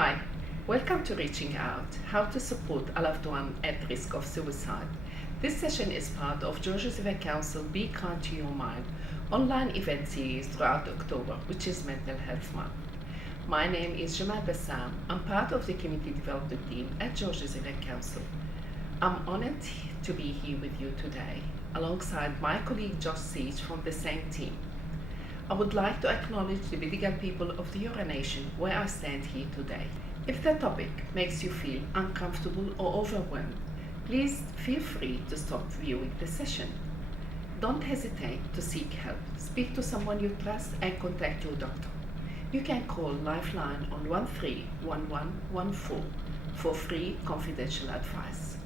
Hi, welcome to Reaching Out, how to support a loved one at risk of suicide. This session is part of Georgia Civic Council Be Kind to Your Mind online event series throughout October, which is Mental Health Month. My name is Jamal Bassam. I'm part of the Community Development Team at Georgia Civic Council. I'm honored to be here with you today, alongside my colleague Josh Siege from the same team. I would like to acknowledge the Vidigal people of the Eora Nation where I stand here today. If the topic makes you feel uncomfortable or overwhelmed, please feel free to stop viewing the session. Don't hesitate to seek help. Speak to someone you trust and contact your doctor. You can call Lifeline on 131114 for free confidential advice.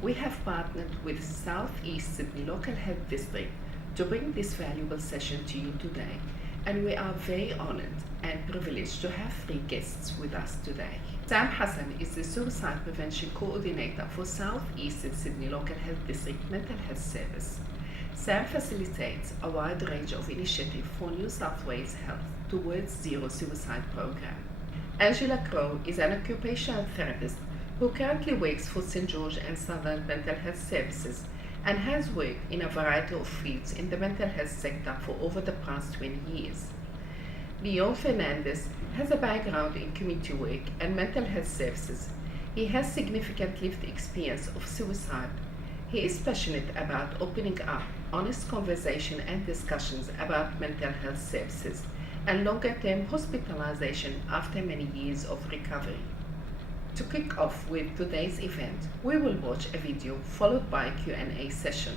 We have partnered with Southeast Sydney Local Health District to bring this valuable session to you today, and we are very honored and privileged to have three guests with us today. Sam Hassan is the Suicide Prevention Coordinator for Southeast Sydney Local Health District Mental Health Service. Sam facilitates a wide range of initiatives for New South Wales Health Towards Zero Suicide program. Angela Crow is an occupational therapist who currently works for St. George and Southern Mental Health Services and has worked in a variety of fields in the mental health sector for over the past 20 years. Leon Fernandez has a background in community work and mental health services. He has significant lived experience of suicide. He is passionate about opening up honest conversation and discussions about mental health services and longer-term hospitalization after many years of recovery. To kick off with today's event, we will watch a video followed by a Q&A session.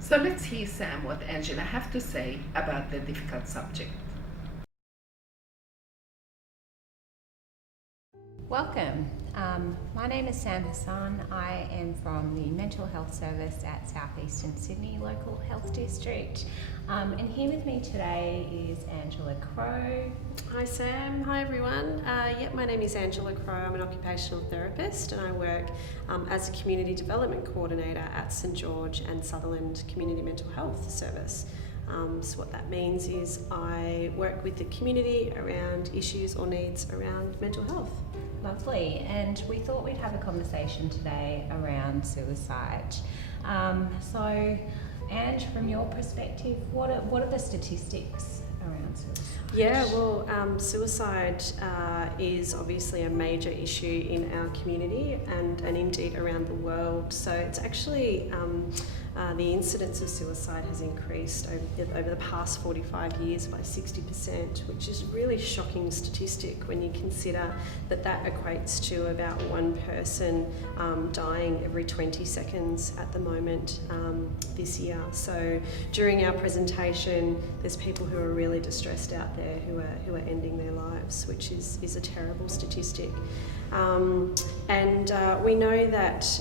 So let's hear Sam what Angela have to say about the difficult subject. Welcome. My name is Sam Hassan. I am from the Mental Health Service at Southeastern Sydney Local Health District. And here with me today is Angela Crow. Hi Sam, hi everyone. My name is Angela Crow. I'm an occupational therapist and I work as a Community Development Coordinator at St. George and Sutherland Community Mental Health Service. So what that means is I work with the community around issues or needs around mental health. Lovely. And we thought we'd have a conversation today around suicide. So, Ange, from your perspective, what are the statistics around suicide? Suicide is obviously a major issue in our community and indeed around the world. So it's actually the incidence of suicide has increased over the past 45 years by 60%, which is a really shocking statistic when you consider that equates to about one person dying every 20 seconds at the moment this year. So during our presentation, there's people who are really distressed out there who are ending their lives, which is a terrible statistic. We know that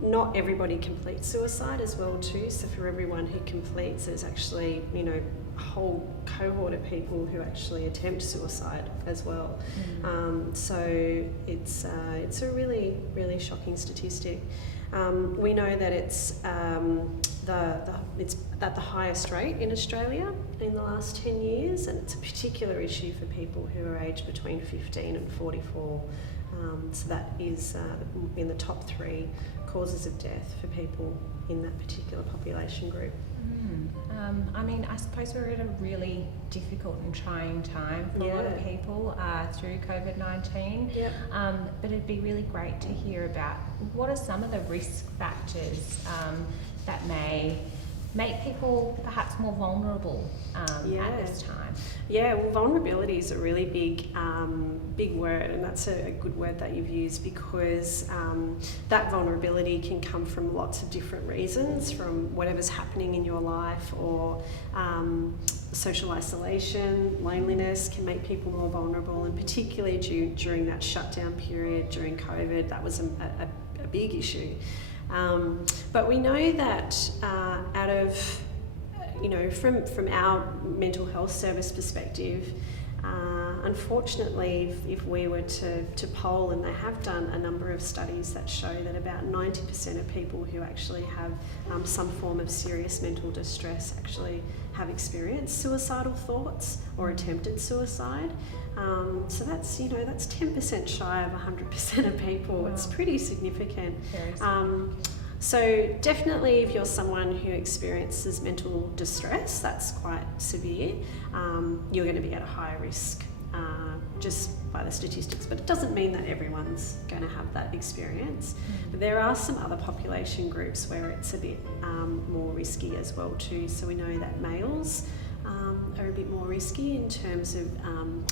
not everybody completes suicide as well too. So for everyone who completes, there's actually a whole cohort of people who actually attempt suicide as well. So it's a really, really shocking statistic. We know that it's at the highest rate in Australia in the last 10 years, and it's a particular issue for people who are aged between 15 and 44. So that is in the top 3 causes of death for people in that particular population group. I suppose we're at a really difficult and trying time for a lot of people through COVID-19. Yep. But it'd be really great to hear about what are some of the risk factors that may make people perhaps more vulnerable at this time. Yeah, well, vulnerability is a really big word, and that's a good word that you've used because that vulnerability can come from lots of different reasons, from whatever's happening in your life, or social isolation, loneliness can make people more vulnerable, and particularly during that shutdown period during COVID, that was a big issue. But we know that from our mental health service perspective, Unfortunately, if we were to poll, and they have done a number of studies that show that about 90% of people who actually have some form of serious mental distress actually have experienced suicidal thoughts or attempted suicide. So that's 10% shy of 100% of people. Wow. It's pretty significant. So definitely if you're someone who experiences mental distress, that's quite severe, you're going to be at a higher risk just by the statistics, but it doesn't mean that everyone's going to have that experience. But there are some other population groups where it's a bit more risky as well too. So we know that males are a bit more risky in terms of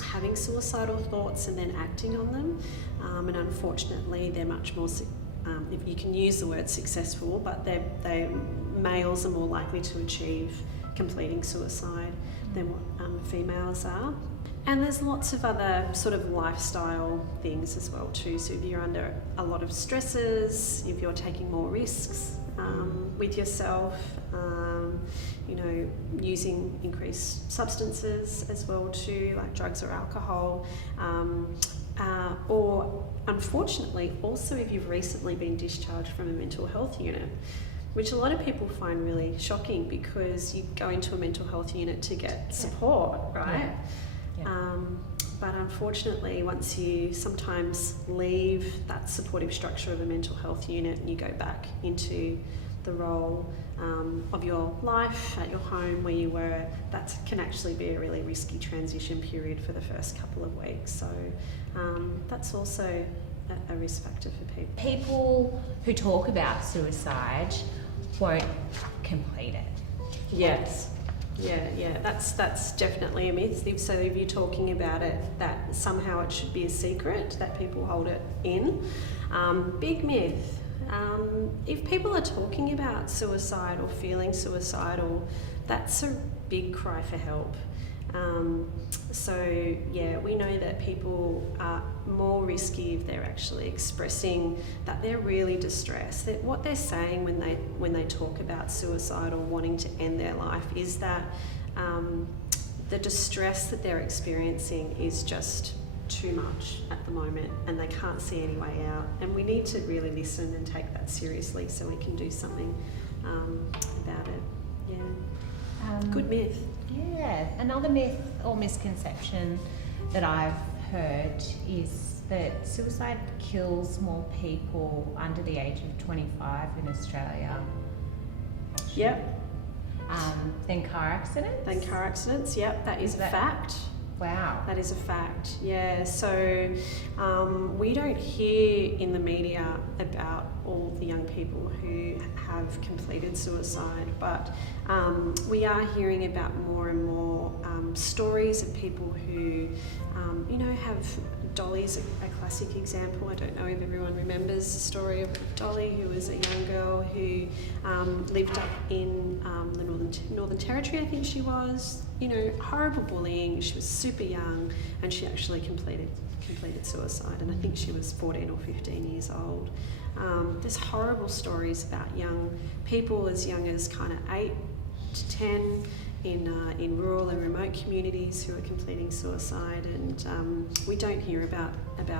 having suicidal thoughts and then acting on them, and unfortunately they're much more if you can use the word successful, but males are more likely to achieve completing suicide than what females are. And there's lots of other sort of lifestyle things as well too. So if you're under a lot of stresses, if you're taking more risks with yourself, using increased substances as well too, like drugs or alcohol, or unfortunately also if you've recently been discharged from a mental health unit, which a lot of people find really shocking because you go into a mental health unit to get support, right? Yeah. But unfortunately, once you sometimes leave that supportive structure of a mental health unit and you go back into the role of your life at your home where you were, that can actually be a really risky transition period for the first couple of weeks. So that's also a risk factor for people. People who talk about suicide won't complete it. Yes. Yeah, that's definitely a myth. So if you're talking about it, that somehow it should be a secret, that people hold it in. Big myth. If people are talking about suicide or feeling suicidal, that's a big cry for help. We know that people are more risky if they're actually expressing that they're really distressed. That what they're saying when they talk about suicide or wanting to end their life is that the distress that they're experiencing is just too much at the moment and they can't see any way out. And we need to really listen and take that seriously so we can do something about it. Yeah. Good myth. Yeah, another myth or misconception that I've heard is that suicide kills more people under the age of 25 in Australia. Yep. Than car accidents? Yep, that is a fact. Wow. That is a fact, yeah. So we don't hear in the media about all the young people who have completed suicide, but we are hearing about more and more stories of people who, have Dolly's a classic example. I don't know if everyone remembers the story of Dolly, who was a young girl who lived up in the Northern Territory, I think she was. Horrible bullying. She was super young, and she actually completed suicide. And I think she was 14 or 15 years old. There's horrible stories about young people as young as kind of 8 to 10 in rural and remote communities who are completing suicide, and we don't hear about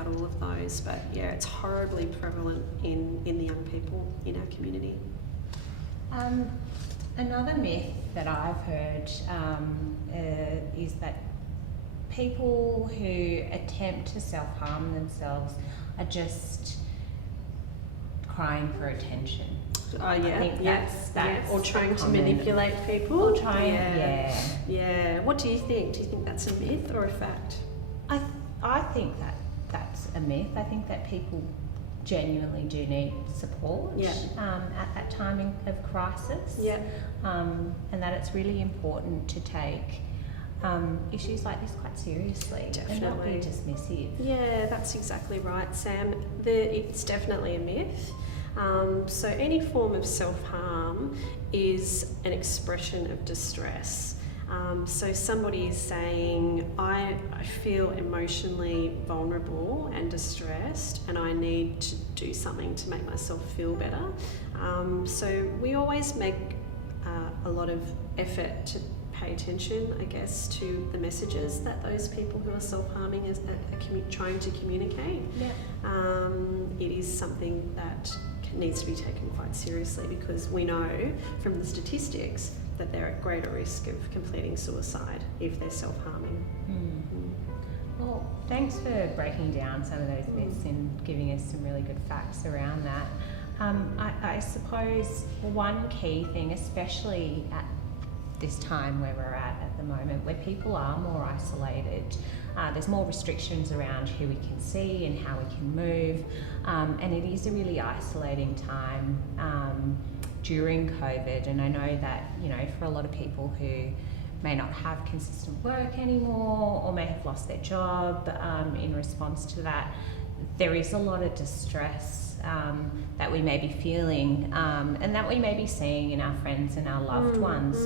all of those, but yeah, it's horribly prevalent in the young people in our community. Another myth that I've heard is that people who attempt to self-harm themselves are just crying for attention. I think that's or trying to manipulate people. Or trying, yeah. What do you think? Do you think that's a myth or a fact? I think that's a myth. I think that people genuinely do need support at that time of crisis. Yeah. And that it's really important to take issues like this quite seriously. Definitely. And not be dismissive. Yeah, that's exactly right, Sam. It's definitely a myth. So any form of self-harm is an expression of distress. So somebody is saying, I feel emotionally vulnerable and distressed and I need to do something to make myself feel better. So we always make a lot of effort to pay pay attention, I guess, to the messages that those people who are self-harming are trying to communicate. Yeah. It is something that needs to be taken quite seriously, because we know from the statistics that they're at greater risk of completing suicide if they're self-harming. Well, thanks for breaking down some of those myths and giving us some really good facts around that. I suppose one key thing, especially at this time where we're at the moment, where people are more isolated, there's more restrictions around who we can see and how we can move, and it is a really isolating time during COVID. And I know that, you know, for a lot of people who may not have consistent work anymore or may have lost their job in response to that, there is a lot of distress that we may be feeling and that we may be seeing in our friends and our loved ones.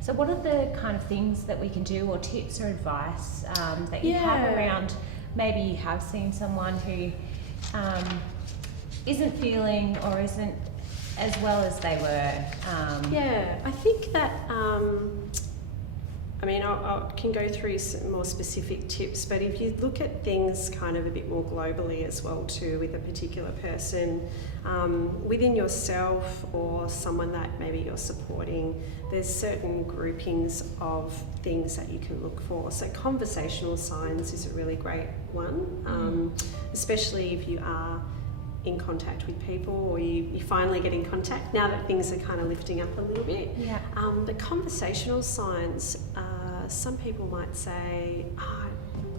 So what are the kind of things that we can do, or tips or advice that you have around, maybe you have seen someone who isn't feeling or isn't as well as they were? I think that I mean, I can go through some more specific tips, but if you look at things kind of a bit more globally as well too, with a particular person, within yourself or someone that maybe you're supporting, there's certain groupings of things that you can look for. So conversational signs is a really great one, especially if you are in contact with people, or you finally get in contact now that things are kind of lifting up a little bit. The conversational signs, some people might say,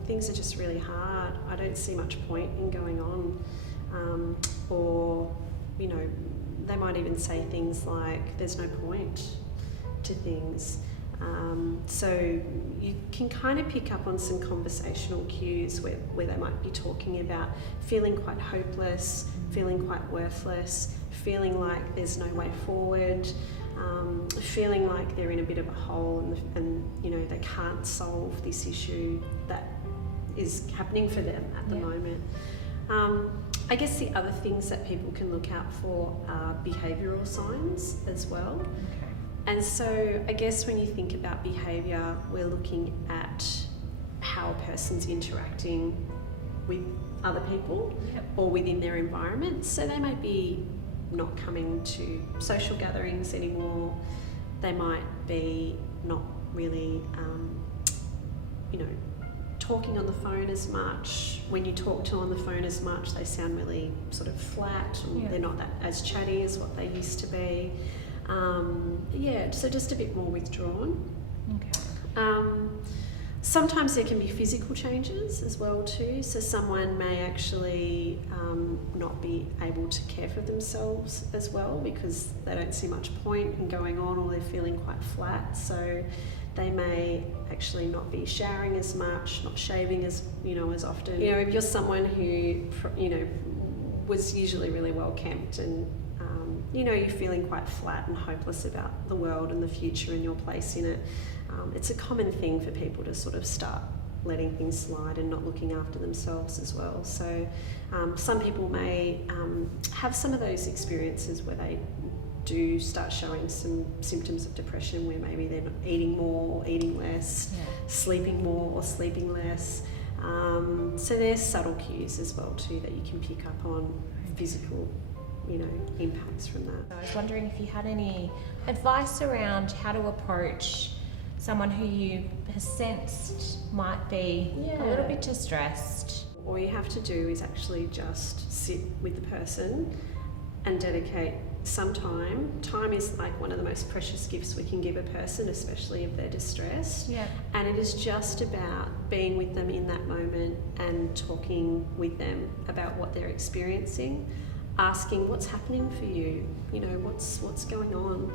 things are just really hard, I don't see much point in going on, or, you know, they might even say things like, there's no point to things. So you can kind of pick up on some conversational cues where they might be talking about feeling quite hopeless, feeling quite worthless, feeling like there's no way forward, feeling like they're in a bit of a hole and you know, they can't solve this issue that is happening for them at the moment. I guess the other things that people can look out for are behavioural signs as well. And so I guess when you think about behaviour, we're looking at how a person's interacting with other people or within their environment. So they might be not coming to social gatherings anymore. They might be not really, you know, talking on the phone as much. When you talk to them on the phone as much, they sound really sort of flat, and they're not that as chatty as what they used to be. So just a bit more withdrawn. Sometimes there can be physical changes as well too. So someone may actually not be able to care for themselves as well, because they don't see much point in going on, or they're feeling quite flat. So they may actually not be showering as much, not shaving as often. You know, if you're someone who, you know, was usually really well kept, and you know, you're feeling quite flat and hopeless about the world and the future and your place in it, it's a common thing for people to sort of start letting things slide and not looking after themselves as well. So some people may have some of those experiences where they do start showing some symptoms of depression, where maybe they're not eating more or eating less, sleeping more or sleeping less. So there's subtle cues as well too that you can pick up on, physical, you know, impacts from that. I was wondering if you had any advice around how to approach someone who you have sensed might be a little bit distressed. All you have to do is actually just sit with the person and dedicate some time. Time is like one of the most precious gifts we can give a person, especially if they're distressed. And it is just about being with them in that moment and talking with them about what they're experiencing, asking what's happening for you, you know, what's going on,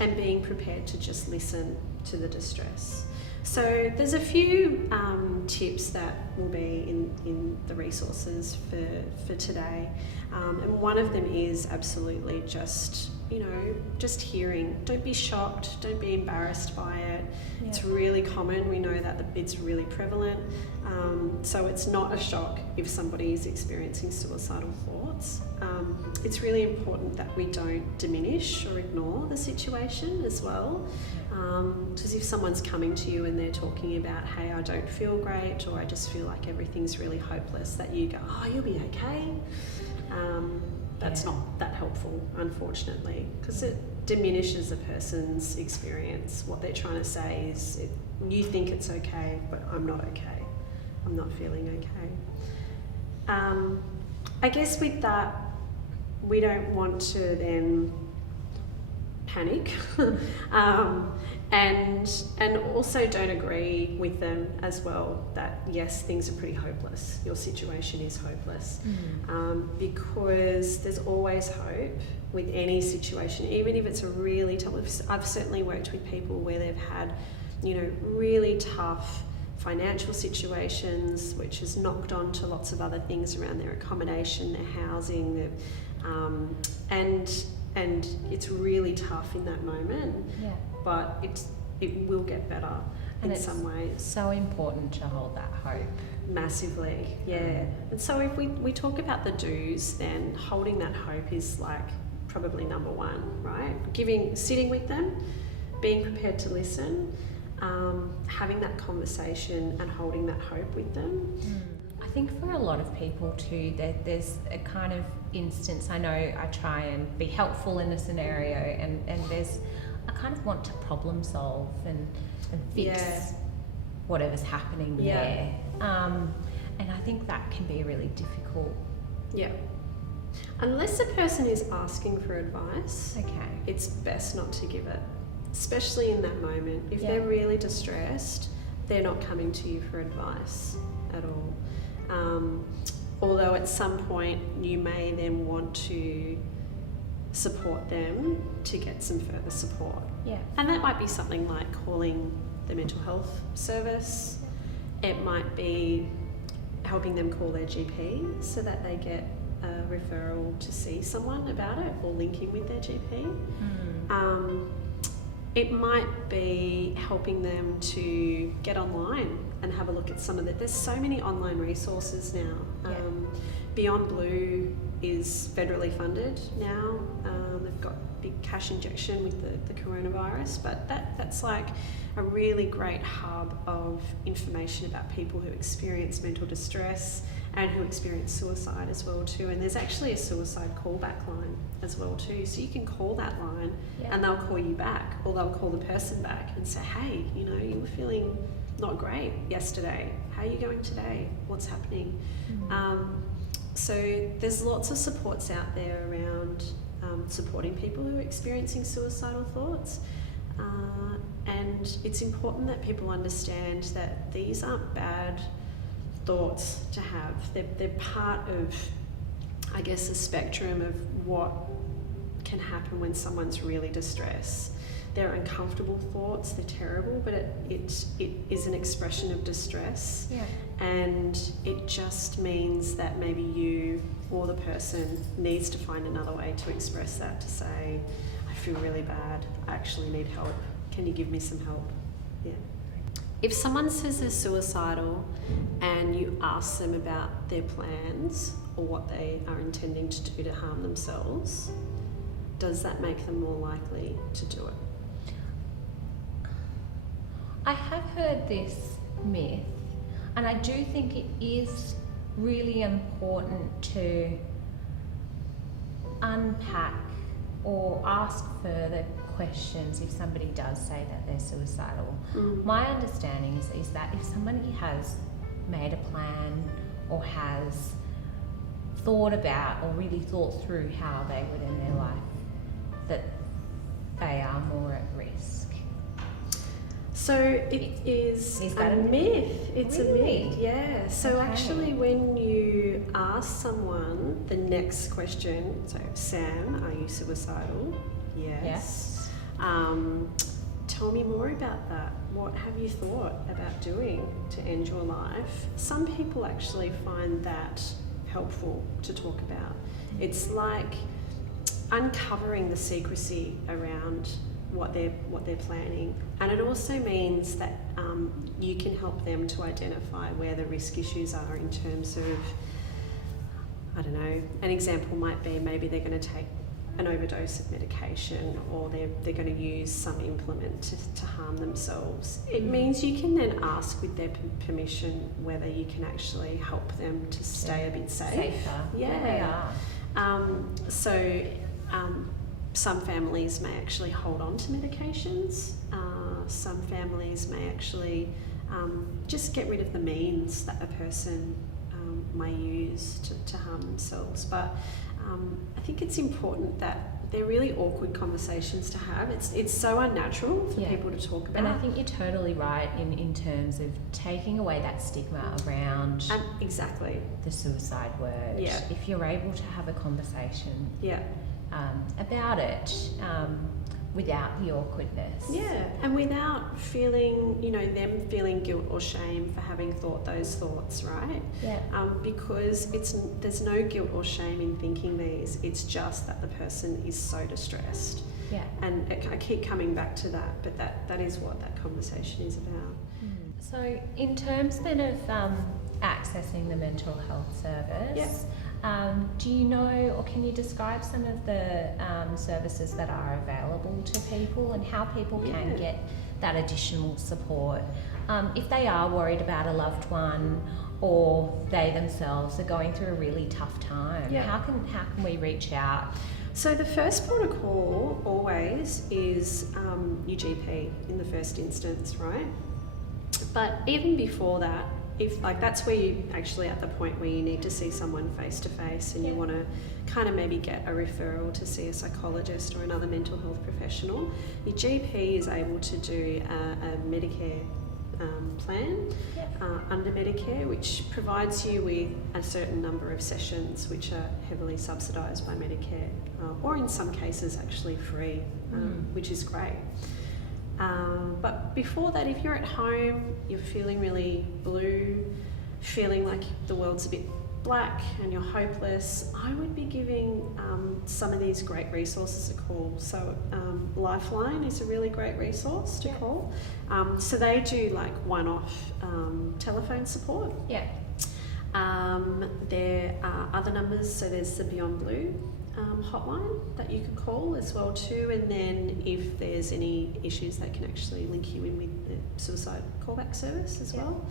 and being prepared to just listen to the distress. So there's a few tips that will be in the resources for today, and one of them is absolutely just, you know, just hearing. Don't be shocked, don't be embarrassed by it. It's really common, we know that it's really prevalent, so it's not a shock if somebody is experiencing suicidal thoughts. It's really important that we don't diminish or ignore the situation as well. Because if someone's coming to you and they're talking about, hey, I don't feel great, or I just feel like everything's really hopeless, that you go, oh, you'll be okay. That's not that helpful, unfortunately, because it diminishes a person's experience. What they're trying to say is, you think it's okay, but I'm not okay. I'm not feeling okay. I guess with that, we don't want to then panic and also don't agree with them as well that yes, things are pretty hopeless, your situation is hopeless. Because there's always hope with any situation, even if it's a really tough. I've certainly worked with people where they've had, you know, really tough financial situations, which has knocked on to lots of other things around their accommodation, their housing, and it's really tough in that moment. Yeah. But it will get better in some ways. So important to hold that hope. Massively, yeah. And so if we talk about the do's, then holding that hope is like probably number one, right? Sitting with them, being prepared to listen, having that conversation and holding that hope with them. I think for a lot of people too, there's a kind of instance, I know I try and be helpful in a scenario, and there's, I kind of want to problem solve and fix whatever's happening there. And I think that can be really difficult. Yeah. Unless a person is asking for advice, it's best not to give it, especially in that moment. If they're really distressed, they're not coming to you for advice at all. Although at some point you may then want to support them to get some further support. Yeah. And that might be something like calling the mental health service. It might be helping them call their GP so that they get a referral to see someone about it, or linking with their GP. It might be helping them to get online and have a look at some of there's so many online resources now. Beyond Blue is federally funded now. They've got big cash injection with the coronavirus, but that's like a really great hub of information about people who experience mental distress and who experience suicide as well too. And there's actually a suicide callback line as well too. So you can call that line and they'll call you back, or they'll call the person back and say, hey, you know, you were feeling not great yesterday. How are you going today? What's happening? So there's lots of supports out there around supporting people who are experiencing suicidal thoughts. And it's important that people understand that these aren't bad thoughts to have. They're part of, I guess, a spectrum of what can happen when someone's really distressed. They're uncomfortable thoughts, they're terrible, but it is an expression of distress. Yeah. And it just means that maybe you or the person needs to find another way to express that, to say, I feel really bad, I actually need help. Can you give me some help? Yeah. If someone says they're suicidal and you ask them about their plans or what they are intending to do to harm themselves, does that make them more likely to do it? I have heard this myth, and I do think it is really important to unpack or ask further questions if somebody does say that they're suicidal. My understanding is that if somebody has made a plan or has thought about or really thought through how they would end their life, that they are more at risk. So it is that a myth. It's really? A myth, yeah. So actually when you ask someone the next question, so Sam, are you suicidal? Yes. Tell me more about that. What have you thought about doing to end your life? Some people actually find that helpful to talk about. It's like uncovering the secrecy around what they're planning, and it also means that you can help them to identify where the risk issues are in terms of, I don't know, an example might be maybe they're going to take an overdose of medication, or they're going to use some implement to harm themselves. It means you can then ask with their permission whether you can actually help them to stay a bit safe. Safer. Yeah. They are. Some families may actually hold on to medications. Some families may actually just get rid of the means that a person may use to harm themselves. But I think it's important that they're really awkward conversations to have. It's so unnatural for people to talk about. And I think you're totally right in terms of taking away that stigma around exactly the suicide word. Yeah. If you're able to have a conversation about it without the awkwardness. Yeah, and without feeling, them feeling guilt or shame for having thought those thoughts, right? Yeah. Because there's no guilt or shame in thinking these. It's just that the person is so distressed. Yeah. And I keep coming back to that, but that is what that conversation is about. So in terms then of accessing the mental health service, do you know, or can you describe some of the services that are available to people and how people can get that additional support if they are worried about a loved one or they themselves are going through a really tough time? How can we reach out? So the first protocol always is your GP in the first instance, right? But even before that, if that's where you actually at the point where you need to see someone face to face and you want to kind of maybe get a referral to see a psychologist or another mental health professional, your GP is able to do a Medicare plan under Medicare, which provides you with a certain number of sessions which are heavily subsidised by Medicare, or in some cases actually free, which is great. But before that, if you're at home, you're feeling really blue, feeling like the world's a bit black and you're hopeless, I would be giving some of these great resources a call. So Lifeline is a really great resource to call. So they do like one-off telephone support. Yeah. There are other numbers, so there's the Beyond Blue hotline that you could call as well too, and then if there's any issues they can actually link you in with the suicide callback service as well.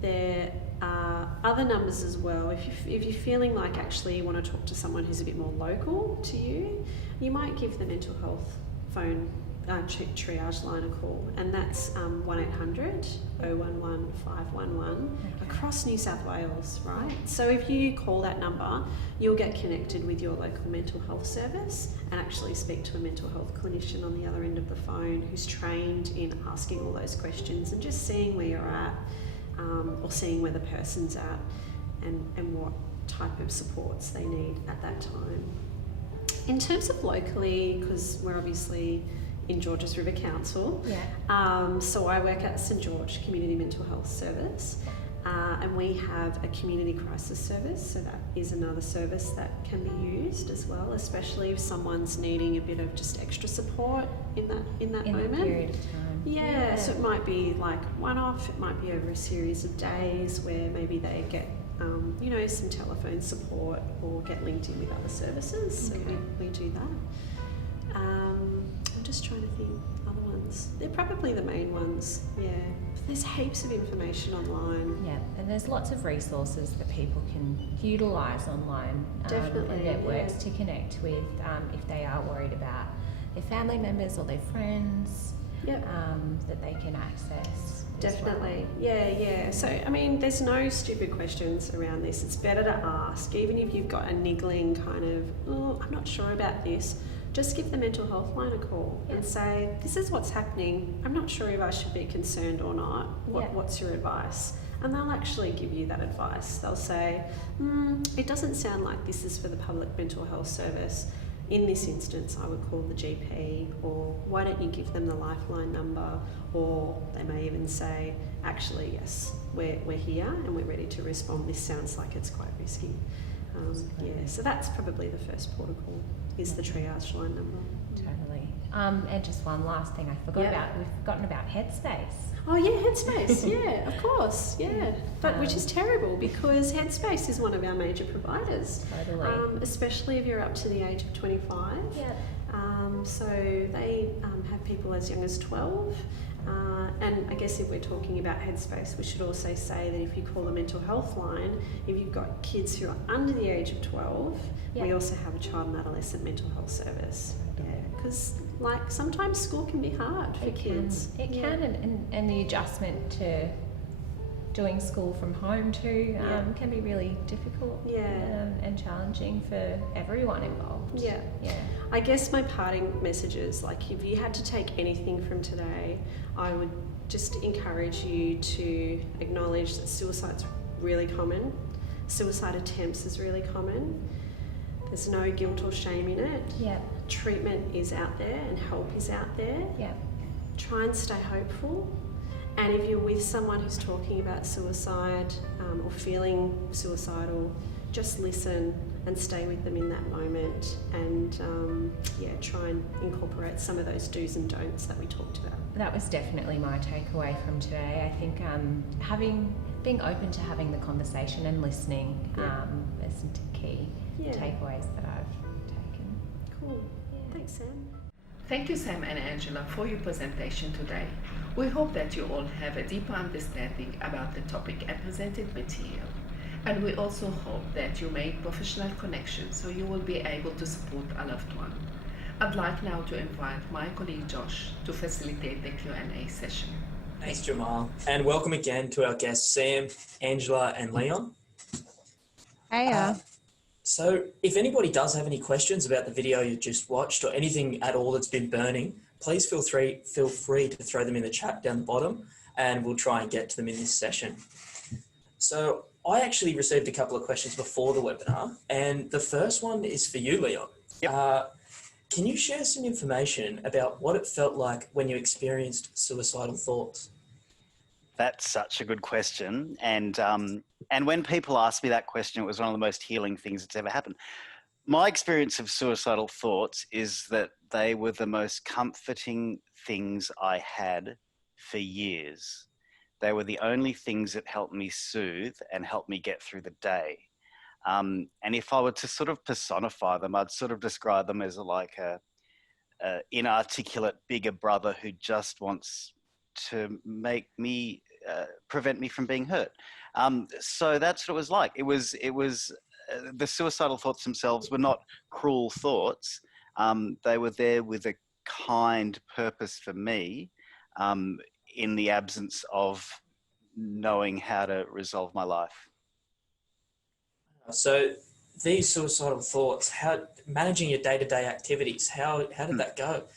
There are other numbers as well. If you're feeling like actually you want to talk to someone who's a bit more local to you, you might give the mental health phone triage line a call, and that's 1800 011 511 across New South Wales, right? So if you call that number, you'll get connected with your local mental health service and actually speak to a mental health clinician on the other end of the phone who's trained in asking all those questions and just seeing where you're at, or seeing where the person's at and what type of supports they need at that time. In terms of locally, because we're obviously in Georges River Council. So I work at St George Community Mental Health Service, and we have a community crisis service, so that is another service that can be used as well, especially if someone's needing a bit of just extra support in that moment. That period of time. So it might be like one-off, it might be over a series of days where maybe they get some telephone support or get linked in with other services. So we do that. I'm just trying to think other ones. They're probably the main ones, There's heaps of information online. Yeah, and there's lots of resources that people can utilise online. Definitely, and networks to connect with if they are worried about their family members or their friends that they can access. Definitely, So, I mean, there's no stupid questions around this. It's better to ask, even if you've got a niggling kind of, I'm not sure about this. Just give the mental health line a call and say, this is what's happening. I'm not sure if I should be concerned or not. What's your advice? And they'll actually give you that advice. They'll say, it doesn't sound like this is for the public mental health service. In this instance, I would call the GP, or why don't you give them the Lifeline number? Or they may even say, actually, yes, we're here and we're ready to respond. This sounds like it's quite risky. So that's probably the first protocol, is the triage line number. Totally. And just one last thing I forgot about. We've forgotten about Headspace. Oh yeah, Headspace. Yeah, of course. Yeah, but which is terrible because Headspace is one of our major providers. Totally. Especially if you're up to the age of 25. Yeah. So they have people as young as 12. And I guess if we're talking about Headspace, we should also say that if you call the mental health line, if you've got kids who are under the age of 12, we also have a child and adolescent mental health service. Yeah, because like sometimes school can be hard for kids. It can, and the adjustment to doing school from home too can be really difficult and challenging for everyone involved. Yeah. I guess my parting message is, like, if you had to take anything from today, I would just encourage you to acknowledge that suicide's really common. Suicide attempts is really common. There's no guilt or shame in it. Yeah. Treatment is out there and help is out there. Yeah. Try and stay hopeful. And if you're with someone who's talking about suicide or feeling suicidal, just listen and stay with them in that moment, and try and incorporate some of those do's and don'ts that we talked about. That was definitely my takeaway from today. I think being open to having the conversation and listening is some key takeaways that I've taken. Cool. Thanks, Sam. Thank you, Sam and Angela, for your presentation today. We hope that you all have a deeper understanding about the topic and presented material. And we also hope that you make professional connections so you will be able to support a loved one. I'd like now to invite my colleague Josh to facilitate the Q&A session. Thanks, Jamal. And welcome again to our guests, Sam, Angela, and Leon. Hey. So if anybody does have any questions about the video you just watched or anything at all that's been burning, please feel free to throw them in the chat down the bottom, and we'll try and get to them in this session. So I actually received a couple of questions before the webinar, and the first one is for you, Leon. Yep. Can you share some information about what it felt like when you experienced suicidal thoughts? That's such a good question. And when people ask me that question, it was one of the most healing things that's ever happened. My experience of suicidal thoughts is that they were the most comforting things I had for years. They were the only things that helped me soothe and helped me get through the day. And if I were to sort of personify them, I'd sort of describe them as like a inarticulate bigger brother who just wants to make me prevent me from being hurt. So that's what it was like. It was the suicidal thoughts themselves were not cruel thoughts. They were there with a kind purpose for me, in the absence of knowing how to resolve my life. So these suicidal thoughts, managing your day-to-day activities, how did that go?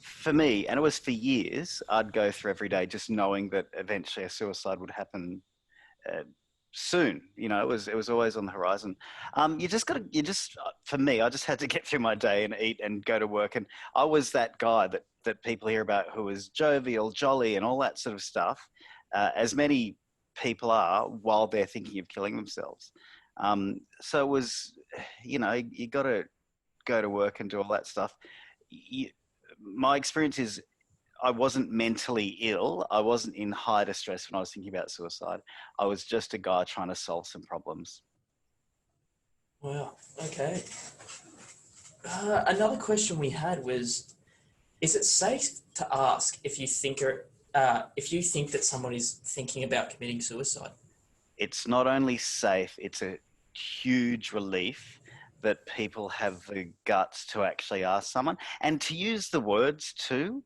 For me, and it was for years, I'd go through every day just knowing that eventually a suicide would happen soon. You know, it was always on the horizon. For me, I just had to get through my day and eat and go to work. And I was that guy that people hear about who is jovial, jolly, and all that sort of stuff, as many people are while they're thinking of killing themselves. So it was, you got to go to work and do all that stuff. My experience is I wasn't mentally ill. I wasn't in high distress when I was thinking about suicide. I was just a guy trying to solve some problems. Wow. Okay. Another question we had was, is it safe to ask if you think that someone is thinking about committing suicide? It's not only safe, it's a huge relief that people have the guts to actually ask someone and to use the words too.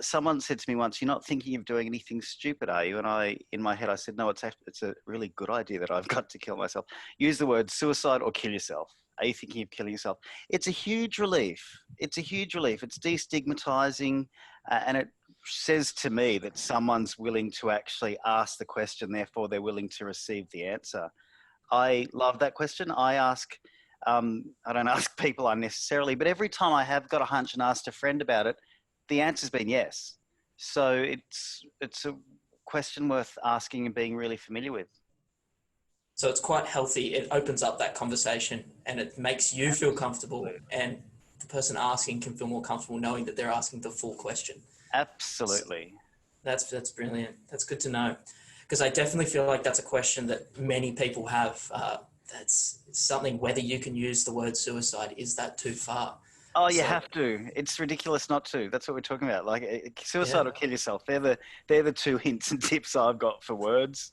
Someone said to me once, "You're not thinking of doing anything stupid, are you?" And in my head, I said, "No, it's a really good idea that I've got to kill myself." Use the word suicide or kill yourself. Are you thinking of killing yourself? It's a huge relief. It's a huge relief. It's destigmatizing, and it says to me that someone's willing to actually ask the question, therefore they're willing to receive the answer. I love that question. I don't ask people unnecessarily, but every time I have got a hunch and asked a friend about it, the answer's been yes. So it's a question worth asking and being really familiar with. So it's quite healthy. It opens up that conversation and it makes you feel comfortable. And the person asking can feel more comfortable knowing that they're asking the full question. Absolutely. That's brilliant. That's good to know, because I definitely feel like that's a question that many people have. That's something, whether you can use the word suicide, is that too far? Oh, you So, have to. It's ridiculous not to. That's what we're talking about. Like suicide yeah. or kill yourself. They're the two hints and tips I've got for words.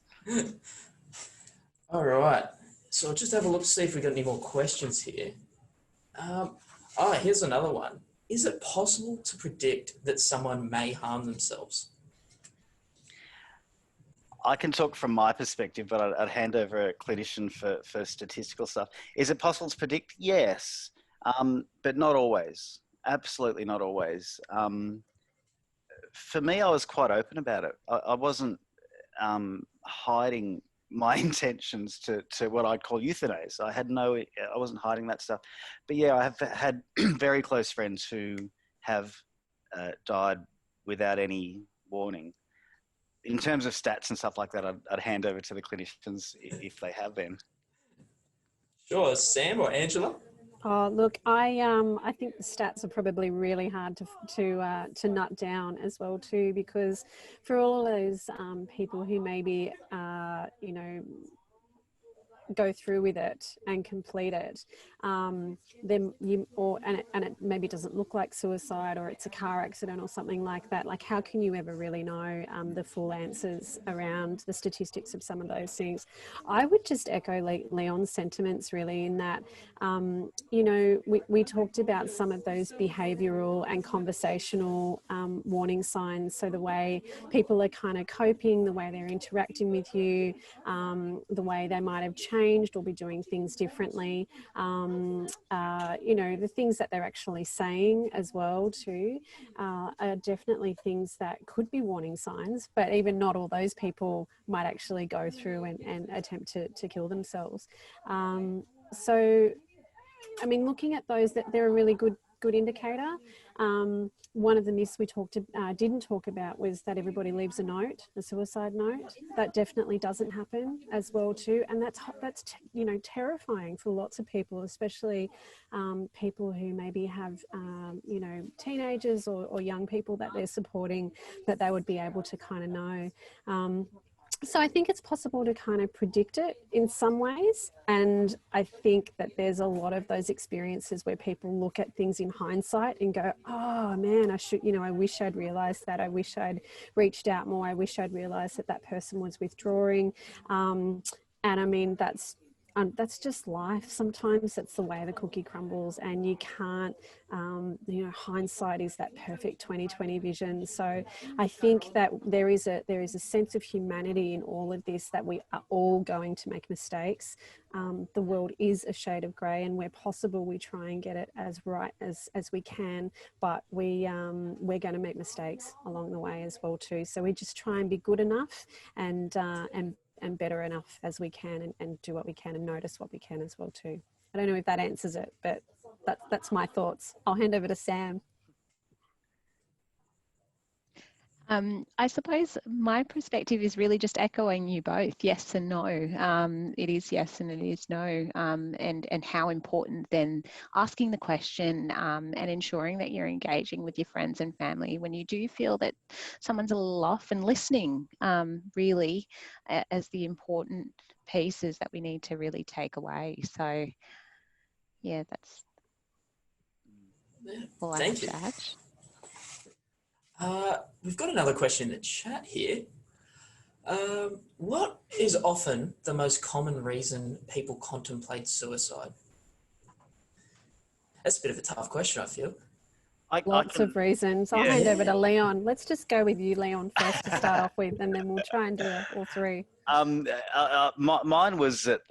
All right. So I'll just have a look to see if we've got any more questions here. Here's another one. Is it possible to predict that someone may harm themselves? I can talk from my perspective, but I'd hand over a clinician for statistical stuff. Is it possible to predict? Yes, but not always. Absolutely not always. For me, I was quite open about it. I wasn't hiding my intentions to what I'd call euthanasia. I wasn't hiding that stuff. But yeah, I have had very close friends who have died without any warning. In terms of stats and stuff like that, I'd hand over to the clinicians if they have them. Sure. Sam or Angela? Oh, look, I think the stats are probably really hard to nut down as well too, because for all those people who maybe go through with it and complete it, then it maybe doesn't look like suicide, or it's a car accident or something like that. Like, how can you ever really know the full answers around the statistics of some of those things? I would just echo Leon's sentiments really, in that we talked about some of those behavioural and conversational warning signs. So the way people are kind of coping, the way they're interacting with you, the way they might have changed or be doing things differently, the things that they're actually saying as well too, are definitely things that could be warning signs. But even not all those people might actually go through and attempt to kill themselves. So I mean, looking at those, that they're a really good indicator. One of the myths we didn't talk about was that everybody leaves a note, a suicide note. That definitely doesn't happen as well too, and that's terrifying for lots of people, especially people who maybe have teenagers or young people that they're supporting, that they would be able to kind of know. So I think it's possible to kind of predict it in some ways. And I think that there's a lot of those experiences where people look at things in hindsight and go, oh man, I wish I'd realized that. I wish I'd reached out more. I wish I'd realized that person was withdrawing. And I mean, that's just life. Sometimes it's the way the cookie crumbles, and you can't, hindsight is that perfect 20/20 vision. So I think that there is a sense of humanity in all of this, that we are all going to make mistakes. The world is a shade of grey, and where possible, we try and get it as right as we can. But we're going to make mistakes along the way as well too. So we just try and be good enough and better enough as we can, and do what we can and notice what we can as well too. I don't know if that answers it, but that's my thoughts. I'll hand over to Sam. I suppose my perspective is really just echoing you both, yes and no. It is yes and it is no, and how important then asking the question and ensuring that you're engaging with your friends and family when you do feel that someone's a little off, and listening really as the important pieces that we need to really take away. So yeah, that's all I have to add. We've got another question in the chat here. What is often the most common reason people contemplate suicide? That's a bit of a tough question, I feel. Lots of reasons. I'll hand over to Leon. Let's just go with you, Leon, first to start off with, and then we'll try and do all three. Mine was that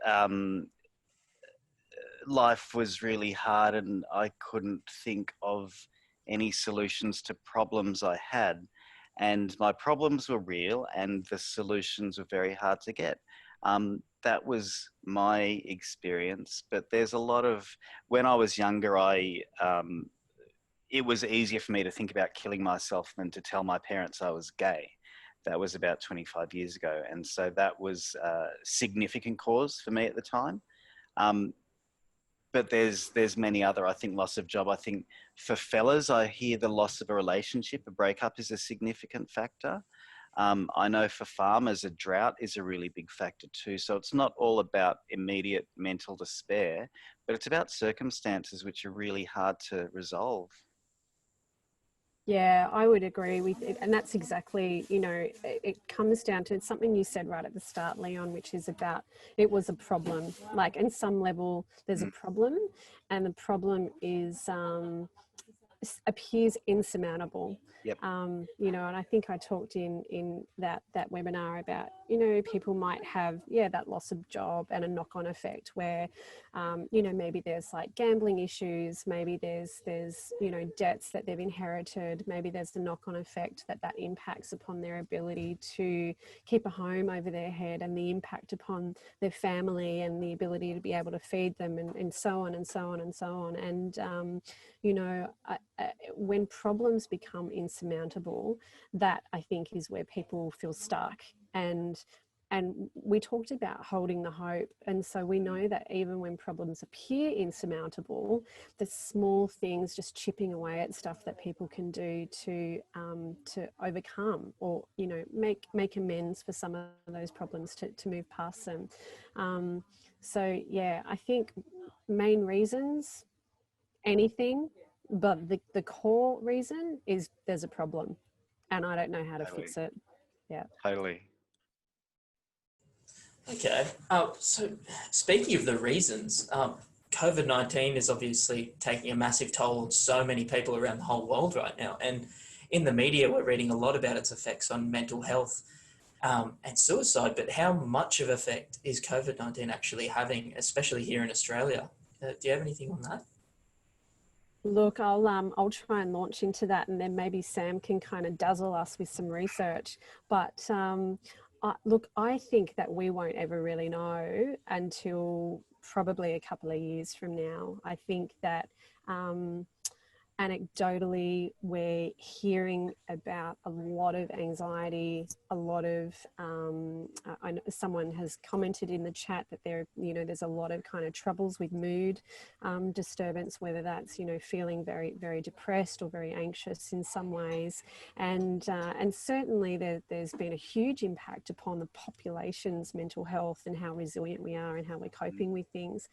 life was really hard, and I couldn't think of any solutions to problems I had. And my problems were real, and the solutions were very hard to get. That was my experience. But there's a lot of, when I was younger, it was easier for me to think about killing myself than to tell my parents I was gay. That was about 25 years ago. And so that was a significant cause for me at the time. but there's many other, I think, loss of job. I think for fellas, I hear the loss of a relationship, a breakup is a significant factor. I know for farmers, a drought is a really big factor too. So it's not all about immediate mental despair, but it's about circumstances which are really hard to resolve. Yeah, I would agree with it. And that's exactly, it comes down to something you said right at the start, Leon, which is about it was a problem. Like, in some level, there's a problem, and the problem is appears insurmountable. Yep. And I think I talked in that webinar about, people might have, that loss of job and a knock-on effect where, maybe there's like gambling issues, maybe there's debts that they've inherited, maybe there's the knock-on effect that impacts upon their ability to keep a home over their head, and the impact upon their family and the ability to be able to feed them, and so on and so on and so on. And when problems become insurmountable, that I think is where people feel stuck. And we talked about holding the hope. And so we know that even when problems appear insurmountable, the small things, just chipping away at stuff that people can do to overcome, or make amends for some of those problems, to move past them. So yeah, I think main reasons, anything, but the core reason is there's a problem, and I don't know how to fix it. Yeah. Totally. Okay. So speaking of the reasons, COVID-19 is obviously taking a massive toll on so many people around the whole world right now. And in the media, we're reading a lot about its effects on mental health and suicide. But how much of effect is COVID-19 actually having, especially here in Australia? Do you have anything on that? Look, I'll try and launch into that, and then maybe Sam can kind of dazzle us with some research. But look, I think that we won't ever really know until probably a couple of years from now. I think that anecdotally, we're hearing about a lot of anxiety, a lot of, I know someone has commented in the chat that there's a lot of kind of troubles with mood disturbance, whether that's, feeling very, very depressed or very anxious in some ways. And certainly there's been a huge impact upon the population's mental health and how resilient we are and how we're coping with things.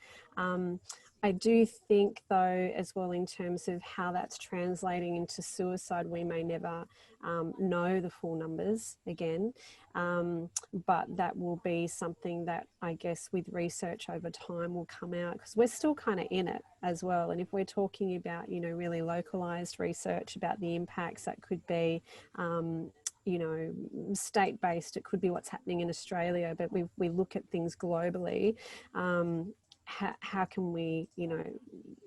I do think, though, as well, in terms of how that's translating into suicide, we may never know the full numbers again, but that will be something that I guess with research over time will come out, because we're still kind of in it as well. And if we're talking about, really localized research about the impacts, that could be state-based, it could be what's happening in Australia, but we look at things globally. How can we,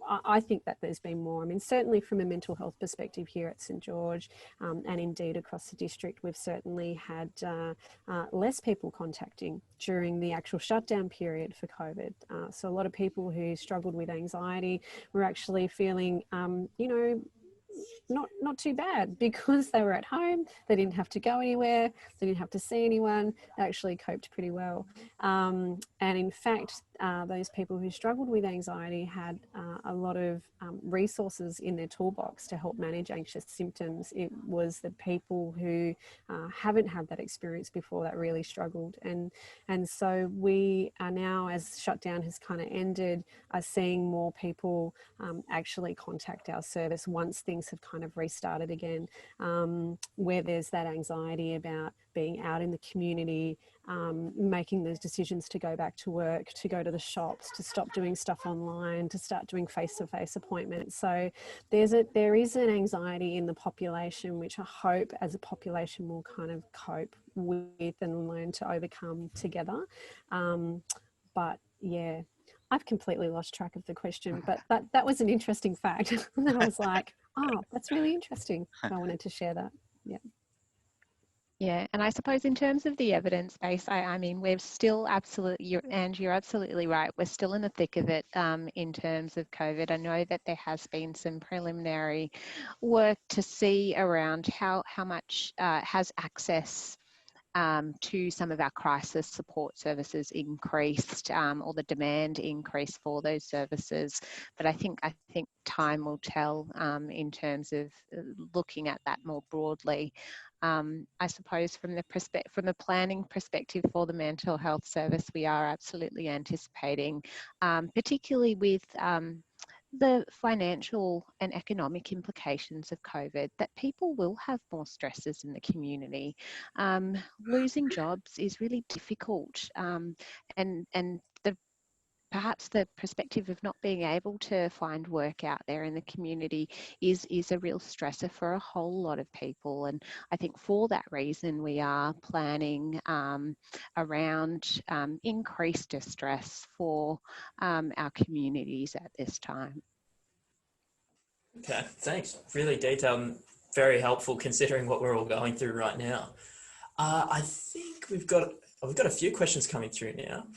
I think that there's been more. I mean, certainly from a mental health perspective here at St George, and indeed across the district, we've certainly had less people contacting during the actual shutdown period for COVID. So a lot of people who struggled with anxiety were actually feeling, not too bad, because they were at home, they didn't have to go anywhere, they didn't have to see anyone, they actually coped pretty well. And in fact, those people who struggled with anxiety had a lot of resources in their toolbox to help manage anxious symptoms. It was the people who haven't had that experience before that really struggled. And so we are now, as shutdown has kind of ended, are seeing more people actually contact our service once things have kind of restarted again, where there's that anxiety about being out in the community, making those decisions to go back to work, to go to the shops, to stop doing stuff online, to start doing face-to-face appointments. So there is an anxiety in the population, which I hope as a population will kind of cope with and learn to overcome together. But yeah, I've completely lost track of the question, but that was an interesting fact. And then I was like, oh, that's really interesting. I wanted to share that. Yeah. Yeah, and I suppose in terms of the evidence base, I mean, we're still absolutely, and you're absolutely right, we're still in the thick of it in terms of COVID. I know that there has been some preliminary work to see around how much has access to some of our crisis support services increased, or the demand increased for those services. But I think time will tell in terms of looking at that more broadly. I suppose from the planning perspective for the mental health service, we are absolutely anticipating, particularly with the financial and economic implications of COVID, that people will have more stresses in the community. Losing jobs is really difficult, and perhaps the perspective of not being able to find work out there in the community is a real stressor for a whole lot of people. And I think for that reason, we are planning around increased distress for our communities at this time. Okay, thanks. Really detailed and very helpful considering what we're all going through right now. I think we've got a few questions coming through now.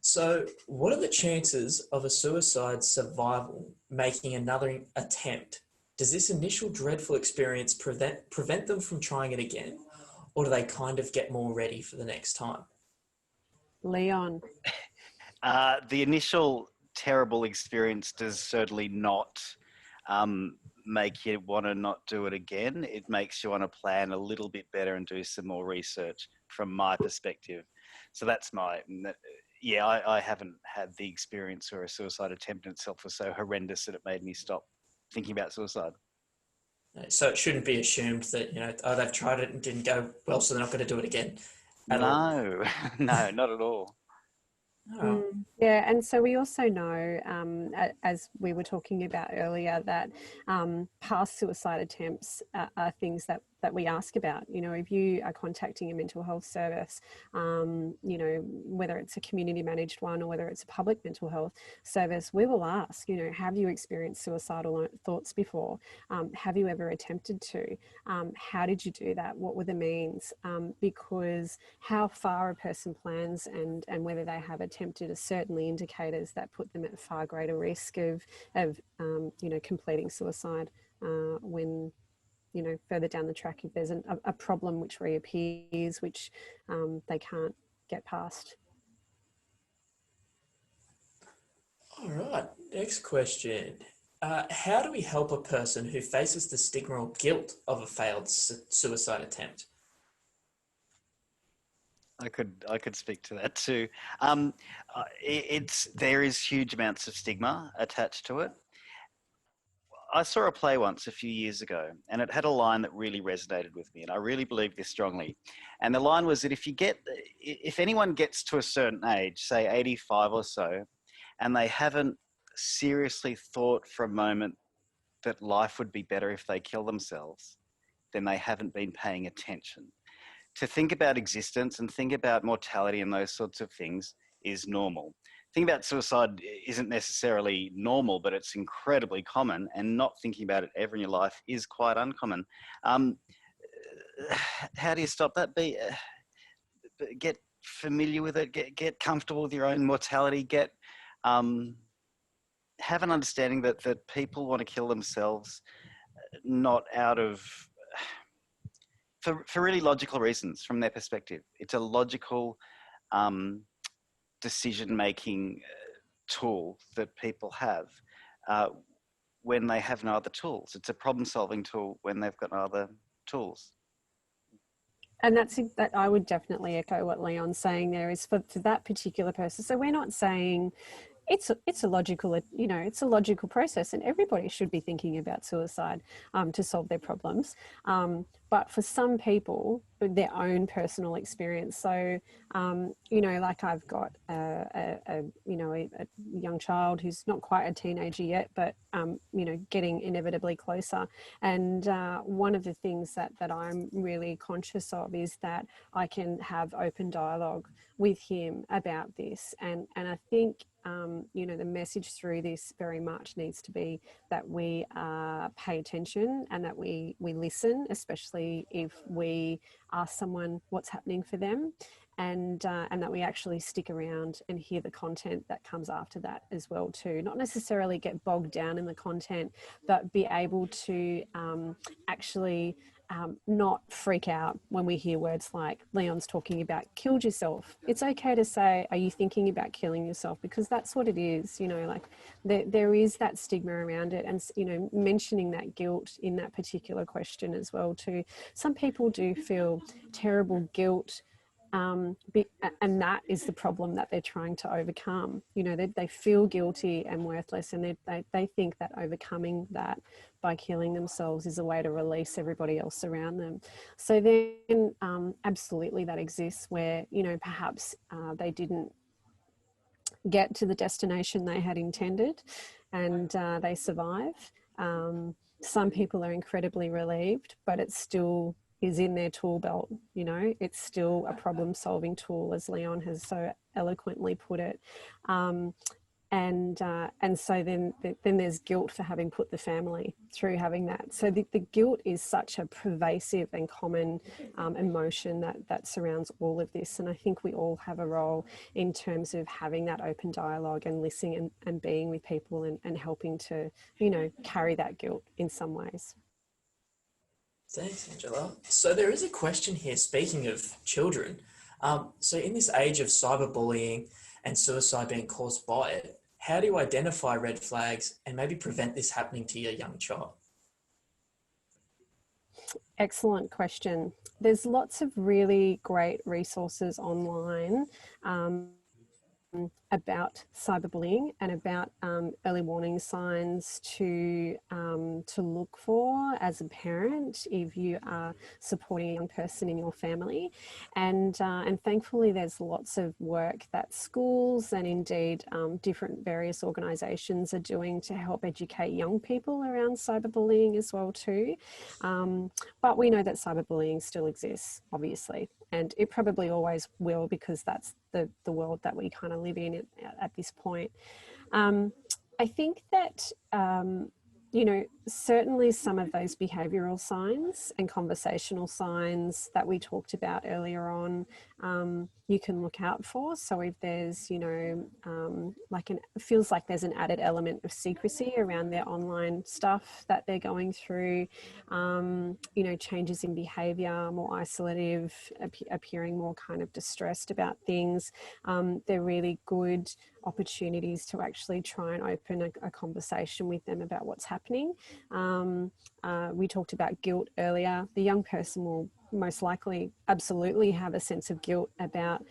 So, what are the chances of a suicide survival making another attempt? Does this initial dreadful experience prevent them from trying it again, or do they kind of get more ready for the next time? Leon. The initial terrible experience does certainly not make you want to not do it again. It makes you want to plan a little bit better and do some more research from my perspective. So that's I haven't had the experience where a suicide attempt in itself was so horrendous that it made me stop thinking about suicide. So it shouldn't be assumed that, they've tried it and didn't go well, so they're not going to do it again. No, no, not at all. Oh. Yeah, and so we also know, as we were talking about earlier, that past suicide attempts are things that we ask about. If you are contacting a mental health service, whether it's a community managed one or whether it's a public mental health service, we will ask, have you experienced suicidal thoughts before? Have you ever attempted to? How did you do that? What were the means? Because how far a person plans and whether they have attempted are certainly indicators that put them at far greater risk of completing suicide when further down the track, if there's a problem which reappears, which they can't get past. All right, next question. How do we help a person who faces the stigma or guilt of a failed suicide attempt? I could speak to that too. There is huge amounts of stigma attached to it. I saw a play once a few years ago, and it had a line that really resonated with me, and I really believe this strongly. And the line was that if anyone gets to a certain age, say 85 or so, and they haven't seriously thought for a moment that life would be better if they kill themselves, then they haven't been paying attention. To think about existence and think about mortality and those sorts of things is normal. Thinking about suicide isn't necessarily normal, but it's incredibly common, and not thinking about it ever in your life is quite uncommon. How do you stop that? Get familiar with it, get comfortable with your own mortality, have an understanding that people want to kill themselves not out of... For really logical reasons from their perspective. It's a logical decision-making tool that people have when they have no other tools. It's a problem-solving tool when they've got no other tools. And that I would definitely echo what Leon's saying there is for that particular person. So we're not saying it's a logical, it's a logical process, and everybody should be thinking about suicide to solve their problems. But for some people, their own personal experience. So, like I've got a young child who's not quite a teenager yet, but getting inevitably closer. And one of the things that I'm really conscious of is that I can have open dialogue with him about this. And I think the message through this very much needs to be that we pay attention and that we listen, especially if we ask someone what's happening for them, and that we actually stick around and hear the content that comes after that as well too. Not necessarily get bogged down in the content, but be able to actually not freak out when we hear words like Leon's talking about killed yourself. It's okay to say, are you thinking about killing yourself? Because that's what it is, you know, like there is that stigma around it. And, you know, mentioning that guilt in that particular question as well too. Some people do feel terrible guilt, and that is the problem that they're trying to overcome. You know, they feel guilty and worthless, and they think that overcoming that by killing themselves is a way to release everybody else around them. So then absolutely that exists where, you know, perhaps they didn't get to the destination they had intended, and they survive. Some people are incredibly relieved, but it still is in their tool belt. You know, it's still a problem solving tool, as Leon has so eloquently put it. And so then there's guilt for having put the family through having that. So the guilt is such a pervasive and common emotion that surrounds all of this. And I think we all have a role in terms of having that open dialogue and listening and being with people and helping to, you know, carry that guilt in some ways. Thanks, Angela. So there is a question here, speaking of children. So in this age of cyberbullying and suicide being caused by it, how do you identify red flags and maybe prevent this happening to your young child? Excellent question. There's lots of really great resources online about cyberbullying and about early warning signs to look for as a parent if you are supporting a young person in your family, and thankfully there's lots of work that schools and indeed different various organisations are doing to help educate young people around cyberbullying as well too. But we know that cyberbullying still exists, obviously, and it probably always will, because that's the world that we kind of live in at this point. I think that, you know, certainly some of those behavioural signs and conversational signs that we talked about earlier on, you can look out for. So if there's, you know, feels like there's an added element of secrecy around their online stuff that they're going through, you know, changes in behaviour, more isolative, appearing more kind of distressed about things, they're really good opportunities to actually try and open a conversation with them about what's happening. We talked about guilt earlier. The young person will most likely absolutely have a sense of guilt about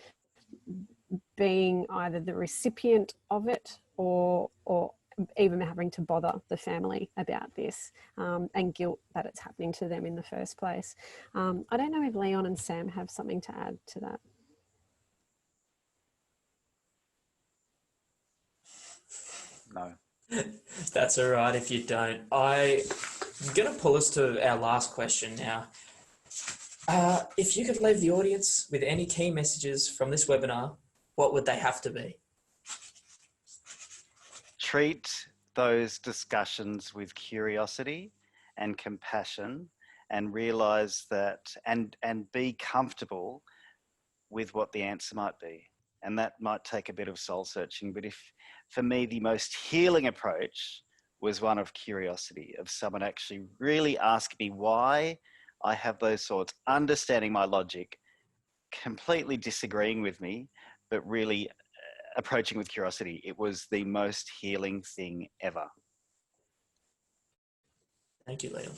being either the recipient of it or even having to bother the family about this, and guilt that it's happening to them in the first place. I don't know if Leon and Sam have something to add to that. No. That's all right if you don't. I'm going to pull us to our last question now. If you could leave the audience with any key messages from this webinar, what would they have to be? Treat those discussions with curiosity and compassion, and realize that, and be comfortable with what the answer might be. And that might take a bit of soul searching, but for me, the most healing approach was one of curiosity, of someone actually really asking me why I have those thoughts, understanding my logic, completely disagreeing with me, but really approaching with curiosity. It was the most healing thing ever. Thank you, Leon.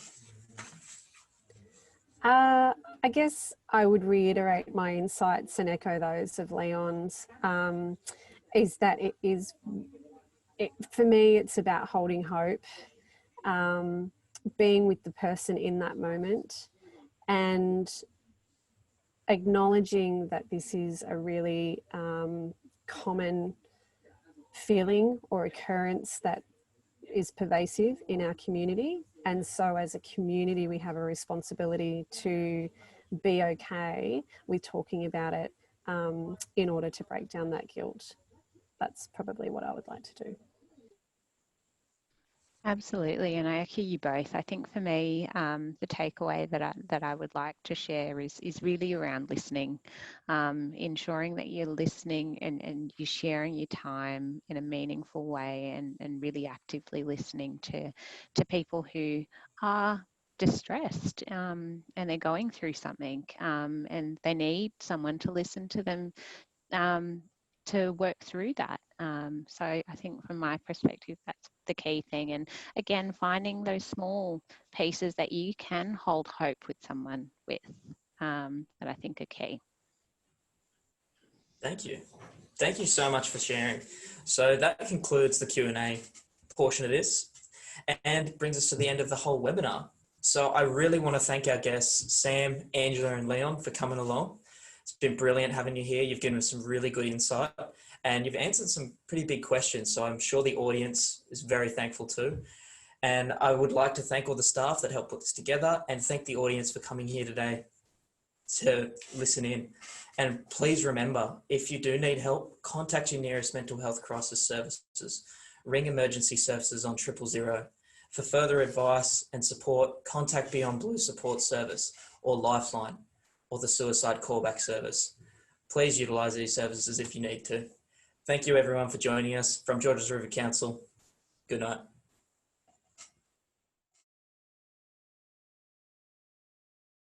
I guess I would reiterate my insights and echo those of Leon's, is that for me, it's about holding hope, being with the person in that moment, and acknowledging that this is a really common feeling or occurrence that is pervasive in our community. And so as a community, we have a responsibility to be okay with talking about it in order to break down that guilt. That's probably what I would like to do. Absolutely, and I echo you both. I think for me, the takeaway that I would like to share is really around listening, ensuring that you're listening and you're sharing your time in a meaningful way, and really actively listening to people who are distressed and they're going through something and they need someone to listen to them to work through that. So I think from my perspective, that's the key thing. And again, finding those small pieces that you can hold hope with someone with that I think are key. Thank you. Thank you so much for sharing. So that concludes the Q&A portion of this and brings us to the end of the whole webinar. So I really want to thank our guests, Sam, Angela and Leon, for coming along. It's been brilliant having you here. You've given us some really good insight and you've answered some pretty big questions. So I'm sure the audience is very thankful too. And I would like to thank all the staff that helped put this together and thank the audience for coming here today to listen in. And please remember, if you do need help, contact your nearest mental health crisis services. Ring emergency services on 000. For further advice and support, contact Beyond Blue Support Service or Lifeline or the Suicide Callback Service. Please utilise these services if you need to. Thank you everyone for joining us from Georges River Council. Good night.